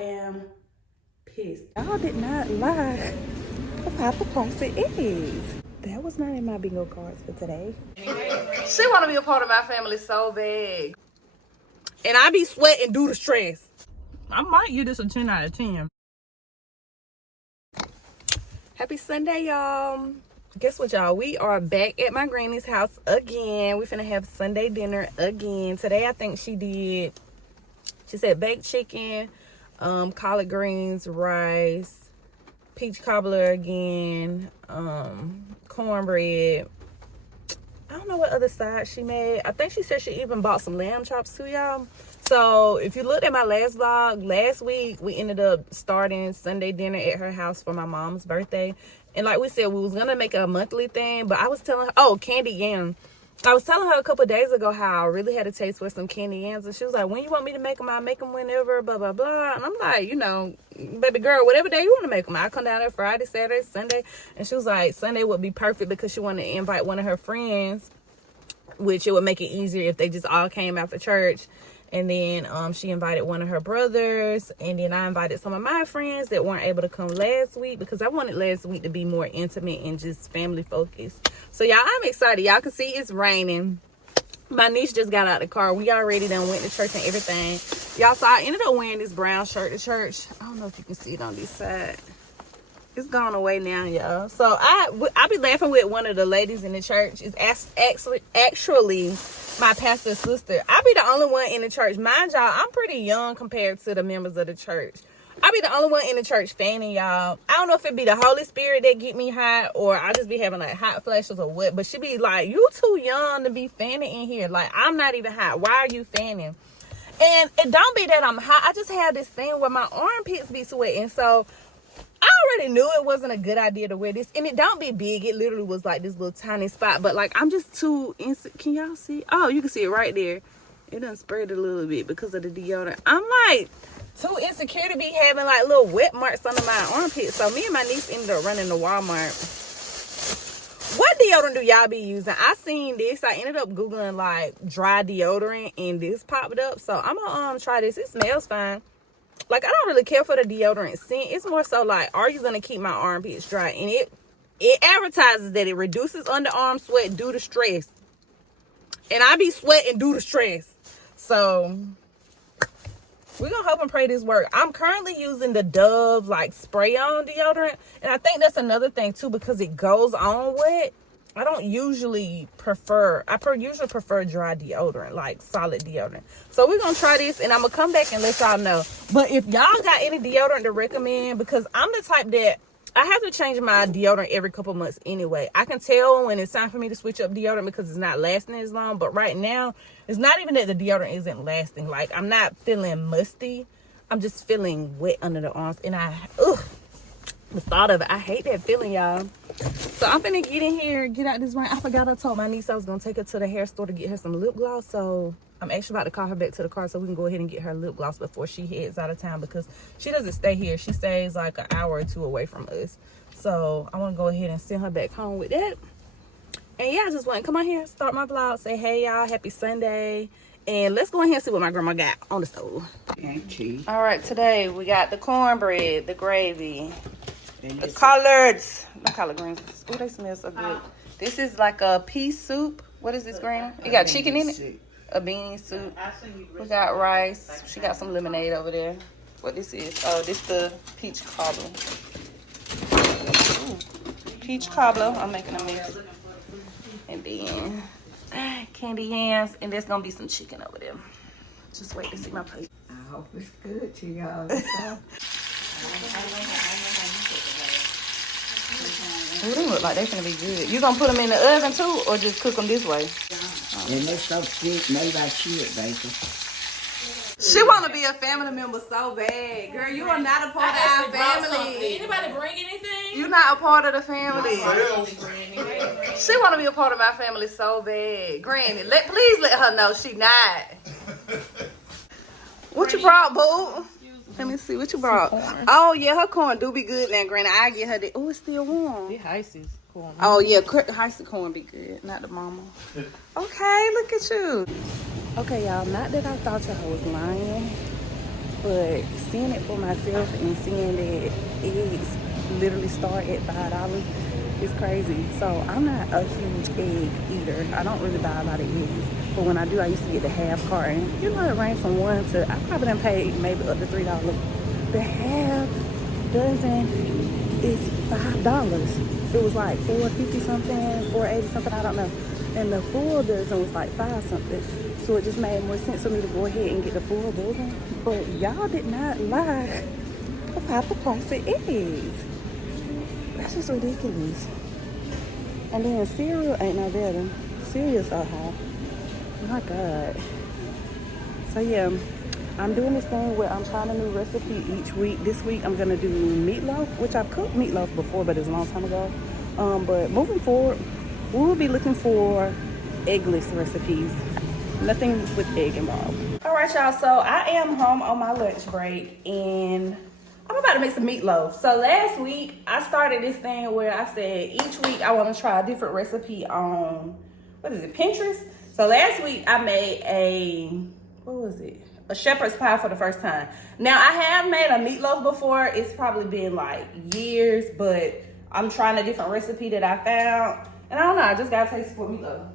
am pissed. Y'all did not lie about the price of eggs. That was not in my bingo cards for today. She want to be a part of my family so bad. And I be sweating due to stress. I might give this a 10 out of 10. Happy Sunday, y'all. Guess what, y'all? We are back at my granny's house again. We finna have Sunday dinner again. Today, I think she said baked chicken, collard greens, rice, peach cobbler again, cornbread. I don't know what other side she made. I think she said she even bought some lamb chops too, y'all. So if you looked at my last vlog, last week we ended up starting Sunday dinner at her house for my mom's birthday. And like we said, we was gonna make it a monthly thing, but I was telling her, candy yam. I was telling her a couple of days ago how I really had a taste for some candy yams, and she was like, when you want me to make them, I'll make them whenever, blah, blah, blah. And I'm like, you know, baby girl, whatever day you want to make them. I'll come down there Friday, Saturday, Sunday. And she was like, Sunday would be perfect because she wanted to invite one of her friends, which it would make it easier if they just all came after church. And then she invited one of her brothers, and then I invited some of my friends that weren't able to come last week because I wanted last week to be more intimate and just family focused. So y'all, I'm excited. Y'all can see it's raining. My niece just got out the car. We already done went to church and everything. Y'all, so I ended up wearing this brown shirt to church. I don't know if you can see it on this side. It's gone away now, y'all. So I be laughing with one of the ladies in the church. It's actually my pastor's sister. I be the only one in the church. Mind y'all, I'm pretty young compared to the members of the church. I be the only one in the church fanning y'all. I don't know if it be the Holy Spirit that get me hot, or I just be having like hot flashes or what. But she be like, you too young to be fanning in here. Like, I'm not even hot. Why are you fanning? And it don't be that I'm hot. I just have this thing where my armpits be sweating. So I already knew it wasn't a good idea to wear this. And it don't be big. It literally was like this little tiny spot. But like, I'm just too can y'all see? Oh, you can see it right there. It done spread a little bit because of the deodorant. I'm like too insecure to be having like little wet marks under my armpits. So me and my niece ended up running to Walmart. What deodorant do y'all be using? I seen this. I ended up Googling like dry deodorant and this popped up. So I'm gonna try this. It smells fine. Like, I don't really care for the deodorant scent. It's more so like, are you going to keep my armpits dry? And it advertises that it reduces underarm sweat due to stress. And I be sweating due to stress. So, we're going to hope and pray this works. I'm currently using the Dove, like, spray-on deodorant. And I think that's another thing, too, because it goes on wet. I don't usually prefer, usually prefer dry deodorant, like solid deodorant. So we're going to try this, and I'm going to come back and let y'all know. But if y'all got any deodorant to recommend, because I'm the type that I have to change my deodorant every couple months anyway. I can tell when it's time for me to switch up deodorant because it's not lasting as long. But right now, it's not even that the deodorant isn't lasting. Like, I'm not feeling musty. I'm just feeling wet under the arms. And the thought of it, I hate that feeling, y'all. So I'm finna get in here, get out this rain. I forgot I told my niece I was gonna take her to the hair store to get her some lip gloss. So I'm actually about to call her back to the car so we can go ahead and get her lip gloss before she heads out of town, because she doesn't stay here. She stays like an hour or two away from us. So I want to go ahead and send her back home with that. And yeah, I just want to come on here, start my vlog, say hey y'all, happy Sunday. And let's go ahead and see what my grandma got on the stove. All right, today we got the cornbread, the gravy, the collards, the collard greens. Oh, they smell so good. This is like a pea soup. What is this, Grandma? You got chicken in it? A bean soup. We got rice. She got some lemonade over there. What this is? Oh, this the peach cobbler. Ooh, peach cobbler. I'm making a mix. And then candy yams. And there's going to be some chicken over there. Just wait to see my plate. I hope it's good to y'all. Ooh, they look like they're gonna be good. You gonna put them in the oven too, or just cook them this way? And they're so thick, made by shit, baby. She wanna be a family member so bad. Girl, you are not a part of our family. Did anybody bring anything? You're not a part of the family. She wanna be a part of my family so bad. Granny, please let her know she not. What you brought, boo? Let me see what you brought. Oh yeah, her corn do be good now, Granny. I get her that. Oh, it's still warm. The Heise's corn. Oh yeah, Heisey corn be good, not the mama. Okay, look at you. Okay, y'all. Not that I thought y'all was lying, But seeing it for myself and seeing that eggs literally start at $5 is crazy. So I'm not a huge egg eater. I don't really buy a lot of eggs. But when I do, I used to get the half carton. You know, it ranges from $1 to, I probably done paid maybe up to $3. The half dozen is $5. It was like $4.50 something, $4.80 something, I don't know. And the full dozen was like $5 something. So it just made more sense for me to go ahead and get the full dozen. But y'all did not lie about the price of eggs. That's just ridiculous. And then cereal ain't no better. Cereal's so high. My God. So yeah, I'm doing this thing where I'm trying a new recipe each week. This week I'm gonna do meatloaf, which I've cooked meatloaf before, but it's a long time ago. But moving forward, we will be looking for eggless recipes. Nothing with egg involved. All right, y'all, so I am home on my lunch break and I'm about to make some meatloaf. So last week I started this thing where I said each week I want to try a different recipe on, what is it, Pinterest? So last week I made a shepherd's pie for the first time. Now I have made a meatloaf before. It's probably been like years, but I'm trying a different recipe that I found. And I don't know, I just got a taste for meatloaf.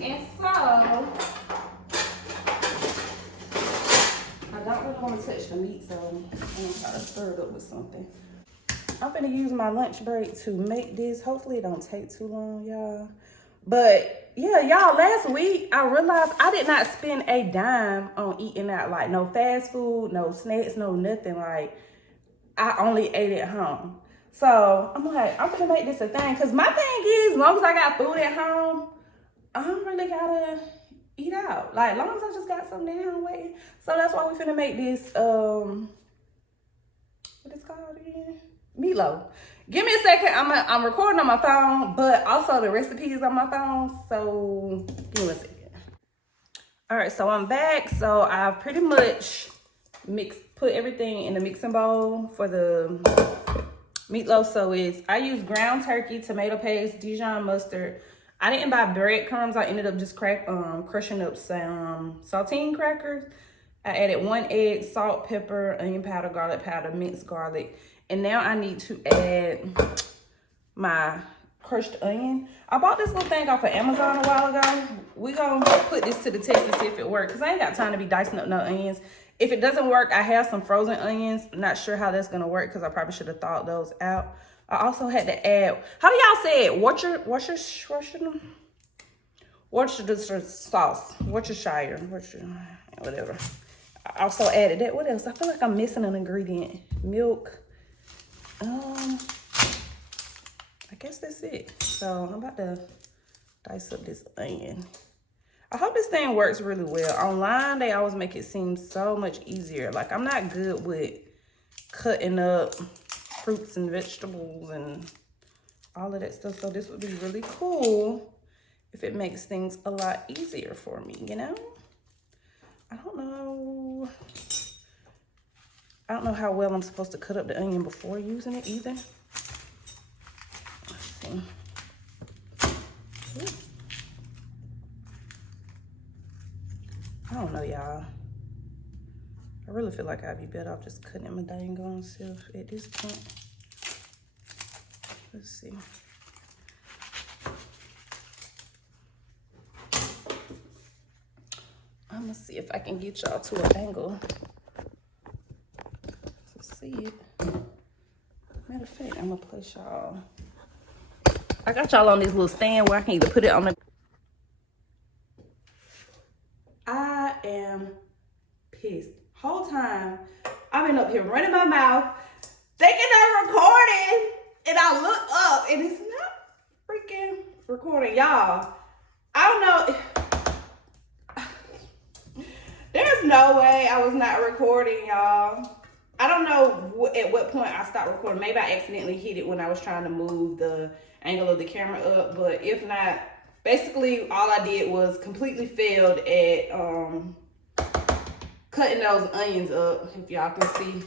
And so, I don't really want to touch the meat, so I'm going to try to stir it up with something. I'm going to use my lunch break to make this. Hopefully it don't take too long, y'all. But yeah, y'all, last week I realized I did not spend a dime on eating out. Like no fast food, no snacks, no nothing. Like I only ate at home. So I'm like, I'm gonna make this a thing. Cause my thing is, as long as I got food at home, I don't really gotta eat out. Like as long as I just got something down waiting. So that's why we finna make this what is it called again? Meatloaf. Give me a second. I'm recording on my phone, but also the recipe is on my phone. So give me a second. All right, so I'm back. So I've pretty much put everything in the mixing bowl for the meatloaf. So I use ground turkey, tomato paste, Dijon mustard. I didn't buy breadcrumbs. I ended up just crushing up some saltine crackers. I added 1 egg, salt, pepper, onion powder, garlic powder, minced garlic. And now I need to add my crushed onion. I bought this little thing off of Amazon a while ago. We gonna put this to the test and see if it works. Cause I ain't got time to be dicing up no onions. If it doesn't work, I have some frozen onions. Not sure how that's gonna work because I probably should have thought those out. I also had to add, how do y'all say it? Worcestershire sauce, Worcestershire, whatever. I also added that. What else? I feel like I'm missing an ingredient. Milk. I guess that's it. So I'm about to dice up this onion. I hope this thing works really well. Online, they always make it seem so much easier. Like I'm not good with cutting up fruits and vegetables and all of that stuff. So this would be really cool if it makes things a lot easier for me, you know? I don't know how well I'm supposed to cut up the onion before using it either. Let's see. I don't know, y'all. I really feel like I'd be better off just cutting it my dang on self at this point. Let's see. I'm gonna see if I can get y'all to an angle to see it. Matter of fact, I'm gonna place y'all. I got y'all on this little stand where I can either put it on the. I am pissed. Whole time I've been up here running my mouth, thinking I'm recording, and I look up and it's not freaking recording, y'all. I don't know. There's no way I was not recording, y'all. I don't know at what point I stopped recording. Maybe I accidentally hit it when I was trying to move the angle of the camera up. But if not, basically all I did was completely failed at cutting those onions up. If y'all can see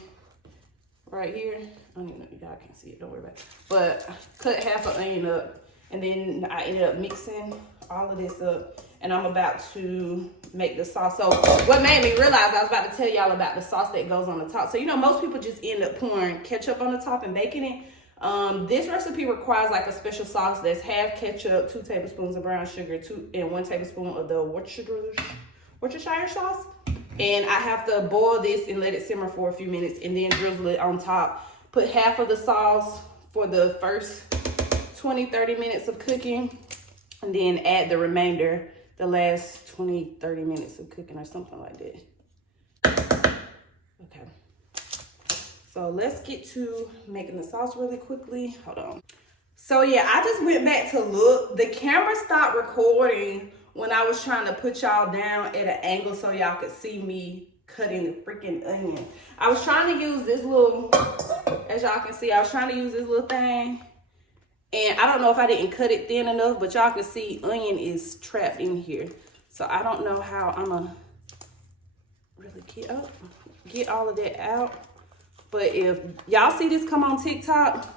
right here. I don't even know if y'all can see it. Don't worry about it. But cut half an onion up. And then I ended up mixing all of this up. and I'm about to make the sauce. So what made me realize, I was about to tell y'all about the sauce that goes on the top. So you know, most people just end up pouring ketchup on the top and baking it. This recipe requires like a special sauce that's half ketchup, 2 tablespoons of brown sugar, 1 tablespoon of the Worcestershire sauce. And I have to boil this and let it simmer for a few minutes and then drizzle it on top. Put half of the sauce for the first 20-30 minutes of cooking, and then add the remainder the last 20-30 minutes of cooking or something like that. Okay, so let's get to making the sauce really quickly. Hold on. So yeah, I just went back to look. The camera stopped recording when I was trying to put y'all down at an angle so y'all could see me cutting the freaking onion. I was trying to use this little, as y'all can see, I was trying to use this little thing. And I don't know if I didn't cut it thin enough, but y'all can see onion is trapped in here. So I don't know how I'm gonna really get all of that out. But if y'all see this come on TikTok,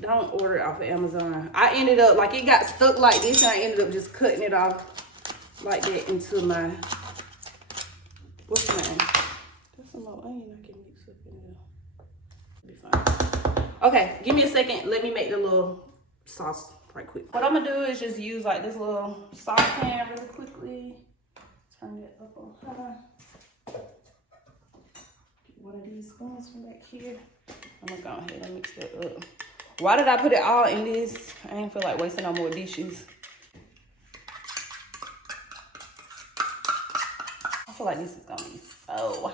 don't order it off of Amazon. I ended up, like, it got stuck like this, and I ended up just cutting it off like that into my, what's the name? There's some more onion I can mix up in there. Be fine. Okay, give me a second. Let me make the little sauce right quick. What I'm gonna do is just use like this little saucepan really quickly. Turn it up on high. Get one of these spoons from back here. I'm gonna go ahead and mix that up. Why did I put it all in this? I ain't feel like wasting no more dishes. I feel like this is gonna be so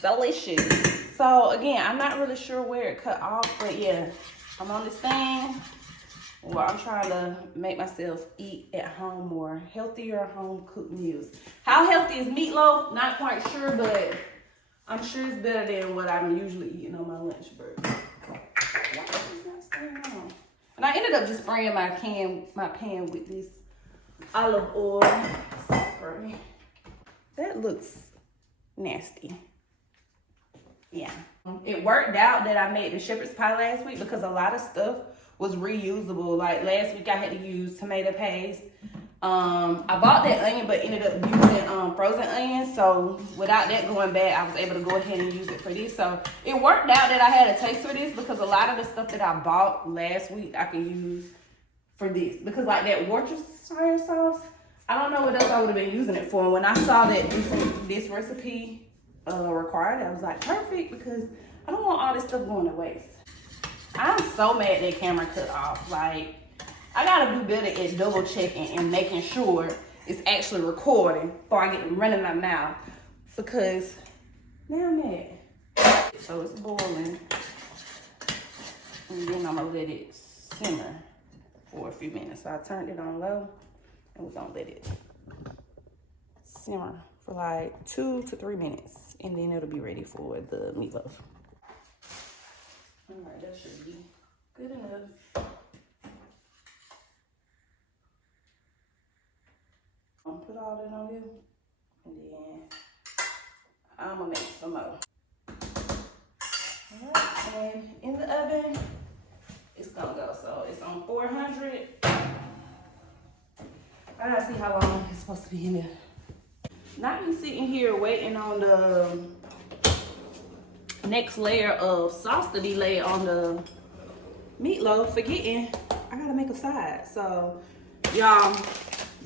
delicious. So again, I'm not really sure where it cut off, but yeah, I'm on this thing where I'm trying to make myself eat at home more healthier home cooked meals. How healthy is meatloaf? Not quite sure, but I'm sure it's better than what I'm usually eating on my lunch break. Why is this not staying on? And I ended up just spraying my pan with this olive oil spray. That looks nasty. Yeah. It worked out that I made the shepherd's pie last week because a lot of stuff was reusable. Like last week I had to use tomato paste. I bought that onion but ended up using frozen onions. So without that going bad, I was able to go ahead and use it for this. So it worked out that I had a taste for this because a lot of the stuff that I bought last week I could use for this. Because like that Worcestershire sauce, I don't know what else I would have been using it for. And when I saw that this recipe required, I was like, perfect, because I don't want all this stuff going to waste. I'm so mad that camera cut off. Like, I gotta do better at double checking and making sure it's actually recording before I get to running my mouth, because now I'm mad. So it's boiling, and then I'm gonna let it simmer for a few minutes. So I turned it on low, and we're gonna let it simmer for like 2 to 3 minutes, and then it'll be ready for the meatloaf. All right, that should be good enough. I'm gonna put all that on you, and then I'm gonna make some more. All right, and in the oven, it's gonna go. So it's on 400. I gotta see how long it's supposed to be in there. Not be sitting here waiting on the next layer of sauce to be laid on the meatloaf, forgetting I gotta make a side. So y'all,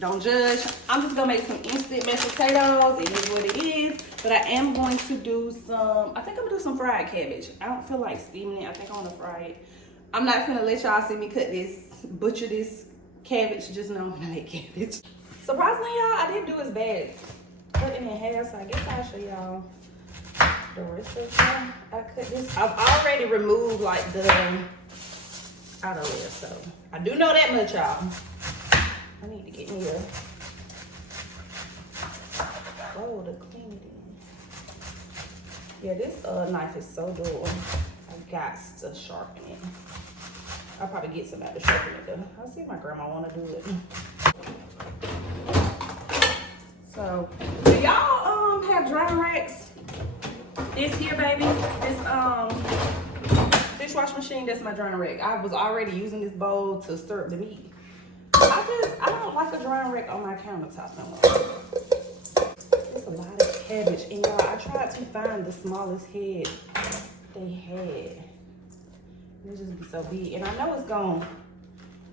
don't judge. I'm just gonna make some instant mashed potatoes. It is what it is. But I am going to do some, I think I'm gonna do some fried cabbage. I don't feel like steaming it. I think I wanna fry it. I'm not gonna let y'all see me butcher this cabbage. Just know I'm gonna make cabbage. Surprisingly, y'all, I didn't do as bad cutting in half, so I guess I'll show y'all the rest of how I cut this. I've already removed like the outer layer, so I do know that much, y'all. I need to get me a bowl to clean it in. Yeah, this knife is so dull. I got to sharpen it. I'll probably get some out to sharpen it though. I'll see if my grandma wanna do it. So, do y'all have drying racks? This here, baby, this dishwasher machine, that's my drying rack. I was already using this bowl to stir up the meat. I don't like a drying rack on my countertop no more. It's a lot of cabbage. And y'all, I tried to find the smallest head they had. It just be so big. And I know it's gonna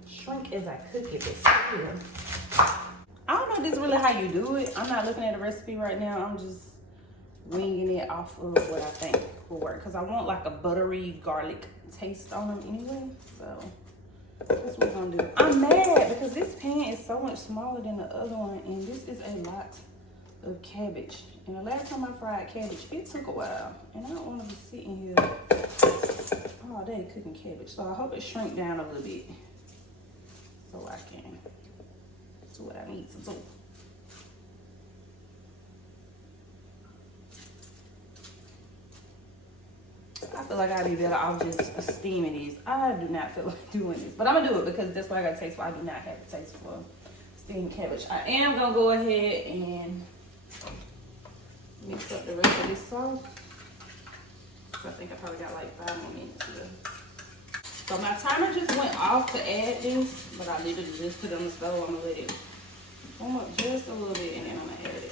shrink as I cook it, but still. I don't know if this is really how you do it. I'm not looking at the recipe right now. I'm just winging it off of what I think will work. Because I want like a buttery garlic taste on them anyway. So that's what we're gonna do. I'm mad because this pan is so much smaller than the other one. And this is a lot of cabbage. And the last time I fried cabbage, it took a while. And I don't want to be sitting here all day cooking cabbage. So I hope it shrink down a little bit so I can do what I need to do. I feel like I'd be better off just steaming these. I do not feel like doing this, but I'm gonna do it because that's what I got taste for. I do not have the taste for steamed cabbage. I am gonna go ahead and mix up the rest of this sauce. I think I probably got like 5 more minutes left. So my timer just went off to add this, but I literally just put it on the stove. I'm gonna let it warm up just a little bit and then I'm gonna add it.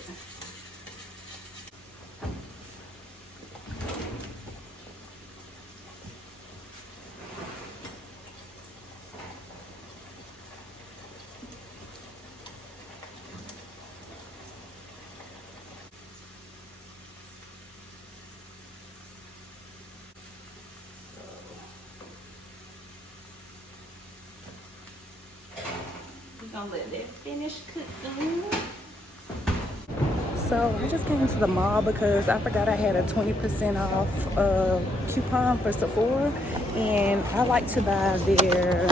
Gonna let that finish cooking. So I just came to the mall because I forgot I had a 20% off coupon for Sephora, and I like to buy their,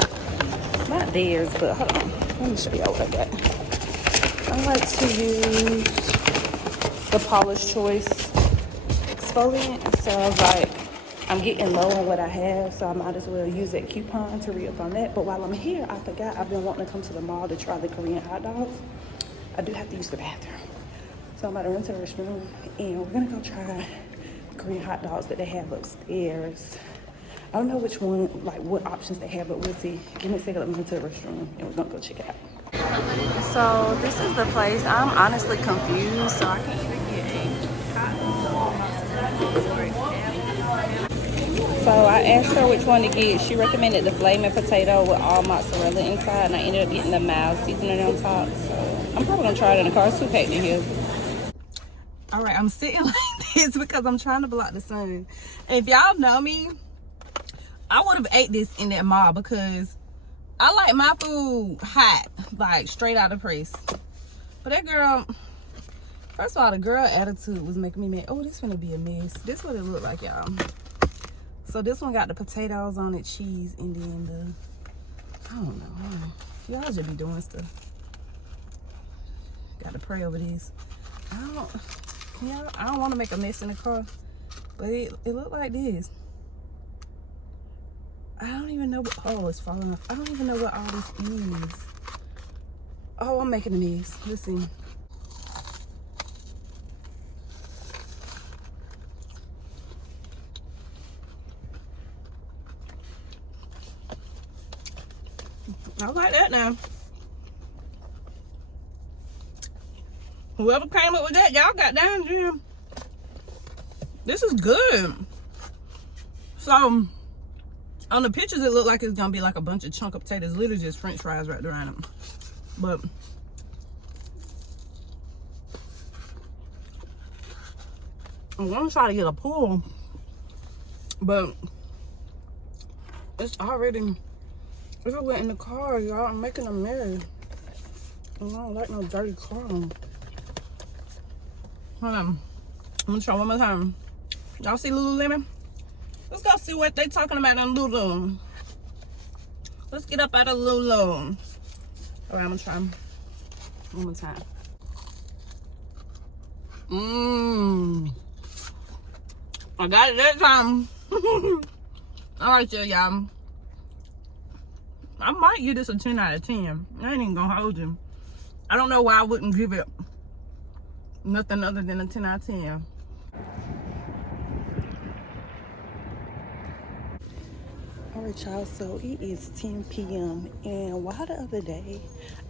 not theirs, but hold on, let me show y'all what I got. I like to use the Paula's Choice exfoliant, so I was like, I'm getting low on what I have, so I might as well use that coupon to re-up on that. But while I'm here, I forgot I've been wanting to come to the mall to try the Korean hot dogs. I do have to use the bathroom. So I'm about to run to the restroom, and we're gonna go try Korean hot dogs that they have upstairs. I don't know which one, like what options they have, but we'll see. Give me a second, let me go to the restroom, and we're gonna go check it out. So this is the place. I'm honestly confused, so I can't even get a hot dog. So I asked her which one to get. She recommended the flaming potato with all mozzarella inside, and I ended up getting the mild seasoning on top. So I'm probably gonna try it in the car. It's 2 packed in here. All right, I'm sitting like this because I'm trying to block the sun. And if y'all know me, I would have ate this in that mall because I like my food hot, like straight out of the press. But that girl, first of all, the girl attitude was making me mad. Oh, this gonna be a mess. This is what it looked like, y'all. So this one got the potatoes on it, cheese, and then the, I don't know. Y'all just be doing stuff. Gotta pray over these. I don't want to make a mess in the car, but it looked like this. I don't even know what, oh, it's falling off. I don't even know what all this is. Oh, I'm making a mess. Let's see. I like that now. Whoever came up with that, y'all got down, Jim. This is good. So, on the pictures, it looked like it's gonna be like a bunch of chunk of potatoes, literally just French fries wrapped around them. But I want to try to get a pull, but it's already. If it went in the car, y'all, I'm making a mess. I don't like no dirty car. Hold on. I'm gonna try one more time. Y'all see Lululemon? Let's go see what they talking about on Lulu. Let's get up out of Lulu. All right, I'm gonna try one more time. I got it that time. All right, y'all. I might give this a 10 out of 10. I ain't even gonna hold you. I don't know why I wouldn't give it nothing other than a 10 out of 10. All Alright y'all, so it is 10 p.m. and why the other day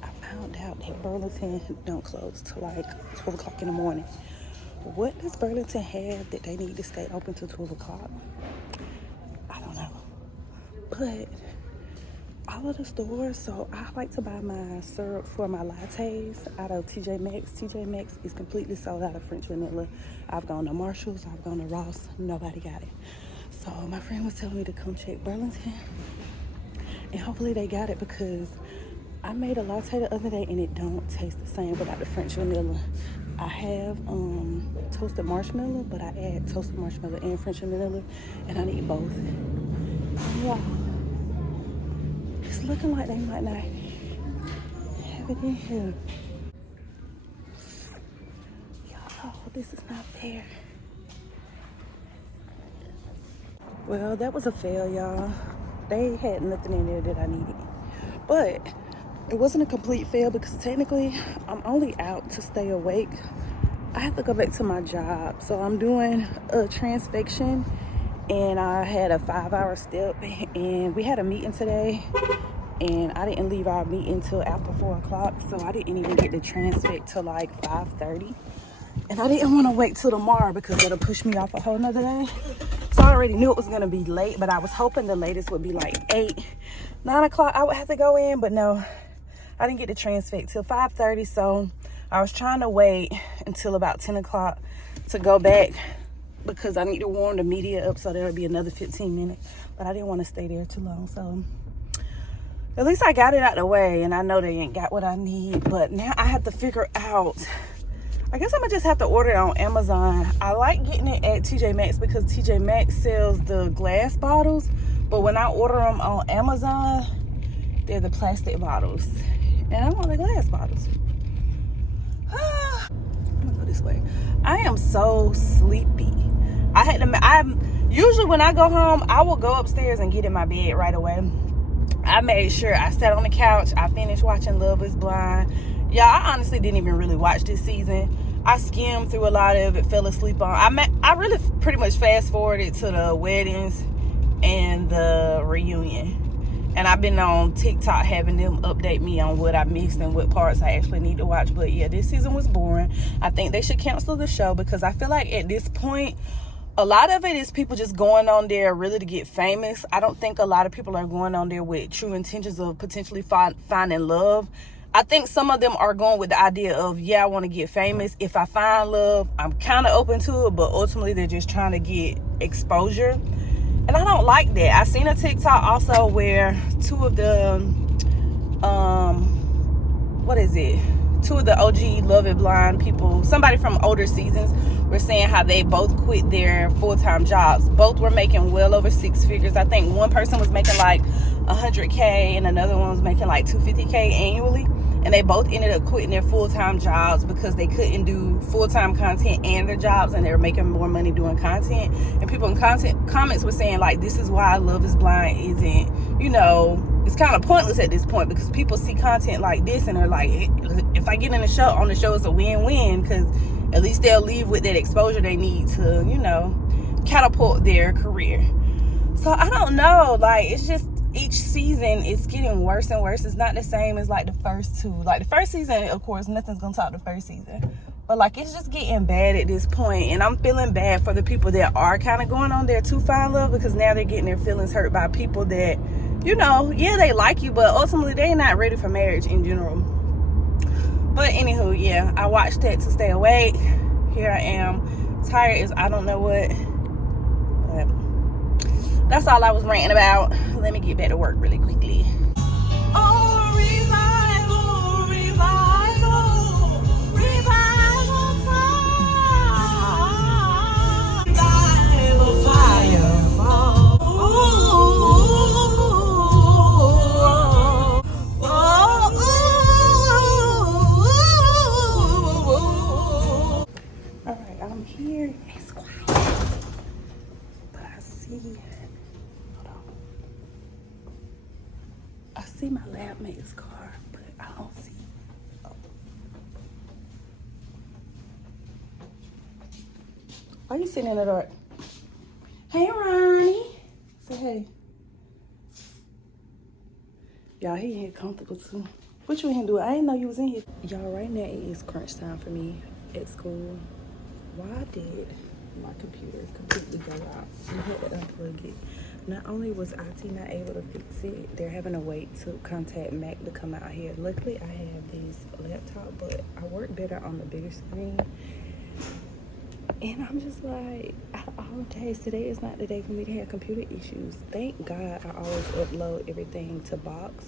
I found out that Burlington don't close till like 12 o'clock in the morning. What does Burlington have that they need to stay open till 12 o'clock? I don't know. But all of the stores, so I like to buy my syrup for my lattes out of TJ Maxx. TJ Maxx is completely sold out of French vanilla. I've gone to Marshall's, I've gone to Ross, nobody got it. So my friend was telling me to come check Burlington, and hopefully they got it, because I made a latte the other day and it don't taste the same without the French vanilla. I have toasted marshmallow, but I add toasted marshmallow and French vanilla, and I need both. Yeah, it's looking like they might not have it in here. Y'all, this is not fair. Well, that was a fail, y'all. They had nothing in there that I needed. But it wasn't a complete fail, because technically I'm only out to stay awake. I have to go back to my job. So I'm doing a transfection, and I had a 5-hour step, and we had a meeting today, and I didn't leave our meeting till after 4 o'clock. So I didn't even get to transfect till like 5:30. And I didn't want to wait till tomorrow, because it'll push me off a whole nother day. So I already knew it was going to be late, but I was hoping the latest would be like 8, 9 o'clock. I would have to go in, but no, I didn't get to transfect till 5:30. So I was trying to wait until about 10 o'clock to go back, because I need to warm the media up, so there'll be another 15 minutes. But I didn't want to stay there too long. So at least I got it out the way, and I know they ain't got what I need. But now I have to figure out, I guess I'm gonna just have to order it on Amazon. I like getting it at TJ Maxx, because TJ Maxx sells the glass bottles, but when I order them on Amazon, they're the plastic bottles, and I want the glass bottles. I'm gonna go this way. I am so sleepy. I'm usually, when I go home, I will go upstairs and get in my bed right away. I made sure I sat on the couch. I finished watching Love is Blind. Yeah, I honestly didn't even really watch this season. I skimmed through a lot of it, fell asleep on. I really pretty much fast forwarded to the weddings and the reunion. And I've been on TikTok having them update me on what I missed and what parts I actually need to watch. But yeah, this season was boring. I think they should cancel the show, because I feel like at this point, a lot of it is people just going on there really to get famous. I don't think a lot of people are going on there with true intentions of potentially finding love. I think some of them are going with the idea of, yeah, I want to get famous. If I find love, I'm kind of open to it, but ultimately they're just trying to get exposure. And I don't like that. I seen a TikTok also where two of the OG Love It Blind people, somebody from older seasons, were saying how they both quit their full-time jobs. Both were making well over 6 figures. I think one person was making like $100K and another one was making like $250K annually. And they both ended up quitting their full-time jobs because they couldn't do full-time content and their jobs, and they were making more money doing content. And people in comments were saying, like, this is why Love is Blind isn't, it's kind of pointless at this point, because people see content like this and they're like, if I get on the show, it's a win-win, because at least they'll leave with that exposure they need to, catapult their career. So I don't know, like, it's just, each season it's getting worse and worse. It's not the same as like the first two. Like the first season, of course, nothing's gonna top the first season, but like it's just getting bad at this point. And I'm feeling bad for the people that are kind of going on there to find love, because now they're getting their feelings hurt by people that, yeah, they like you, but ultimately they're not ready for marriage in general. But anywho, yeah, I watched that to stay awake. Here I am, tired as I don't know what, but that's all I was ranting about. Let me get back to work really quickly. Oh, revival, revival, revival fire, revival fire, all right, I'm here. It's quiet, but I see. I see my lab mate's car, but I don't see. Oh. Why are you sitting in the dark? Hey, Ronnie. Say hey. Y'all, he in here comfortable too. What you in here doing? I didn't know you was in here. Y'all, right now it is crunch time for me at school. Why did my computer completely go out? I had to unplug it. Not only was IT not able to fix it, they're having to wait to contact Mac to come out here. Luckily, I have this laptop, but I work better on the bigger screen. And I'm just like, out of all days, today is not the day for me to have computer issues. Thank God I always upload everything to Box.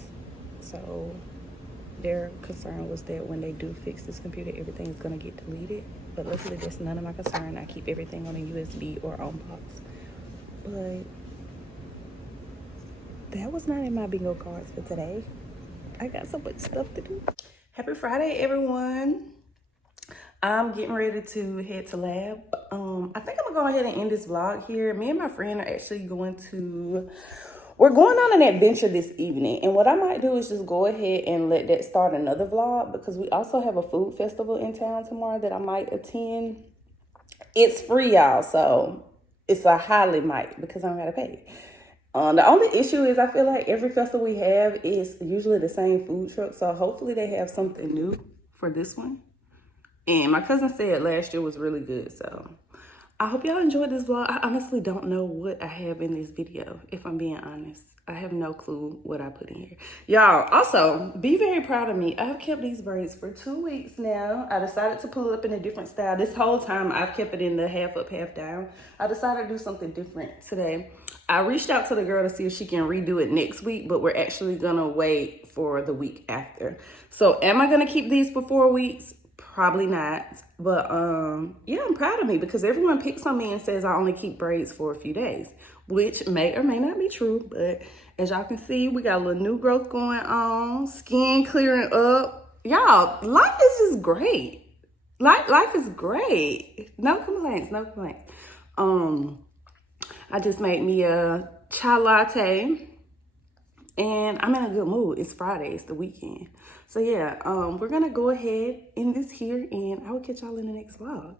So their concern was that when they do fix this computer, everything is going to get deleted. But luckily, that's none of my concern. I keep everything on a USB or on Box. But that was not in my bingo cards for today. I got so much stuff to do. Happy Friday, everyone. I'm getting ready to head to lab. I think I'm gonna go ahead and end this vlog here. Me and my friend are actually we're going on an adventure this evening. And what I might do is just go ahead and let that start another vlog, because we also have a food festival in town tomorrow that I might attend. It's free, y'all, so it's a highly might, because I don't gotta pay. The only issue is I feel like every festival we have is usually the same food truck. So hopefully they have something new for this one. And my cousin said last year was really good. So I hope y'all enjoyed this vlog. I honestly don't know what I have in this video, if I'm being honest. I have no clue what I put in here. Y'all, also, be very proud of me. I've kept these braids for 2 weeks now. I decided to pull it up in a different style. This whole time, I've kept it in the half up, half down. I decided to do something different today. I reached out to the girl to see if she can redo it next week, but we're actually gonna wait for the week after. So am I gonna keep these for 4 weeks? Probably not. But yeah, I'm proud of me, because everyone picks on me and says I only keep braids for a few days, which may or may not be true. But as y'all can see, we got a little new growth going on, skin clearing up. Y'all, life is just great. Life is great. No complaints, no complaints. I just made me a chai latte, and I'm in a good mood. It's Friday, it's the weekend. So yeah, we're gonna go ahead end this here, and I will catch y'all in the next vlog.